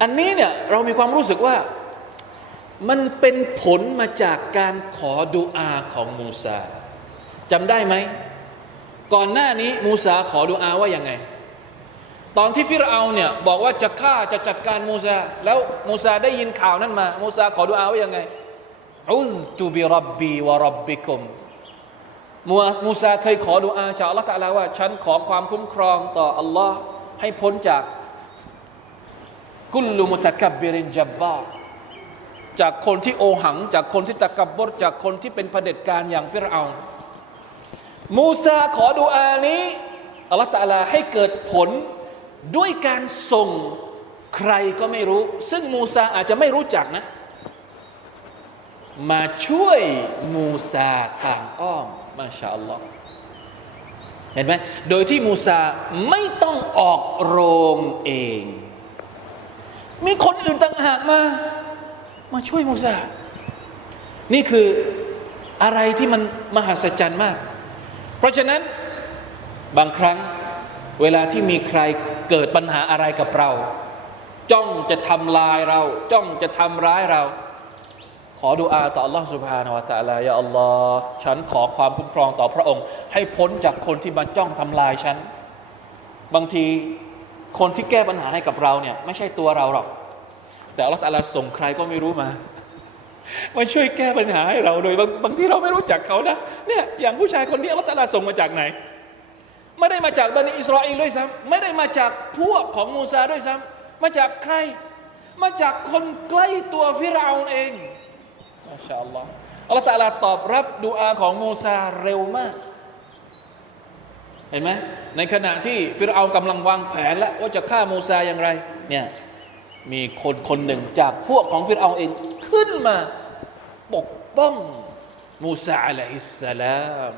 อันนี้เนี่ยเรามีความรู้สึกว่ามันเป็นผลมาจากการขอดุอาของมูซาจำได้ไหม ก่อนหน้านี้มูซาขอดุอาว่ายังไง ตอนที่ฟิรเอาเนี่ยบอกว่าจะฆ่าจะจัดการมูซาแล้วมูซาได้ยินข่าวนั้นมามูซาขอดุอาว่ายังไงอุซตุบิรับบีวะรับบิคุมมูมูซาเคยขอดุอาจากอัลลอฮฺตะลาว่า ฉันขอความคุ้มครองต่ออัลลอฮ์ให้พ้นจาก กุลลุมุตะกับบรินจับบาจากคนที่โอหัง จากคนที่ตะกับบรจากคนที่เป็นเผด็จการอย่างฟิรเอามูซาขอดุอานี้อัลลอฮฺตะอาลาให้เกิดผลด้วยการส่งใครก็ไม่รู้ ซึ่งมูซาอาจจะไม่รู้จักนะ มาช่วยมูซาทางอ้อมมาชาอัลลอฮ์เห็นไหมโดยที่มูซาไม่ต้องออกโรงเอง มีคนอื่นต่างหากมา มาช่วยมูซา นี่คืออะไรที่มันมหัศจรรย์มาก เพราะฉะนั้นบางครั้งเวลาที่มีใครเกิดปัญหาอะไรกับเรา จ้องจะทำลายเรา จ้องจะทำร้ายเรา ขอดุอาต่อ Allah سبحانه และ تعالى ยาอัลลอฮ์ฉันขอความคุ้มครองต่อพระองค์ ให้พ้นจากคนที่มาจ้องทำลายฉัน บางที คนที่แก้ปัญหาให้กับเราเนี่ยไม่ใช่ตัวเราหรอก แต่อัลลอฮ์ตอลาส่งใครก็ไม่รู้มามาช่วยแก้ปัญหาให้เราโดยบางบางที่เราไม่รู้จักเขานะเนี่ยอย่างผู้ชายคนนี้อัลลอฮ์ตอลาส่งมาจากไหน ไม่ได้มาจากบันิอิสราเอลด้วยซ้ำไม่ได้มาจากพวกของมูซาด้วยซ้ำมาจากใคร มาจากคนใกล้ตัวฟิรเอานเองมาชาอัลลอฮ์อัลลอฮ์ตอบรับดูอาของมูซาเร็วมาก เห็นไหมในขณะที่ฟิรเอากำลังวางแผนแล้วว่าจะฆ่ามูซาอย่างไรเนี่ยมีคนคนหนึ่งจากพวกของฟิรเอาเองขึ้นมาปกป้องมูซาอะลัยฮิสสลาม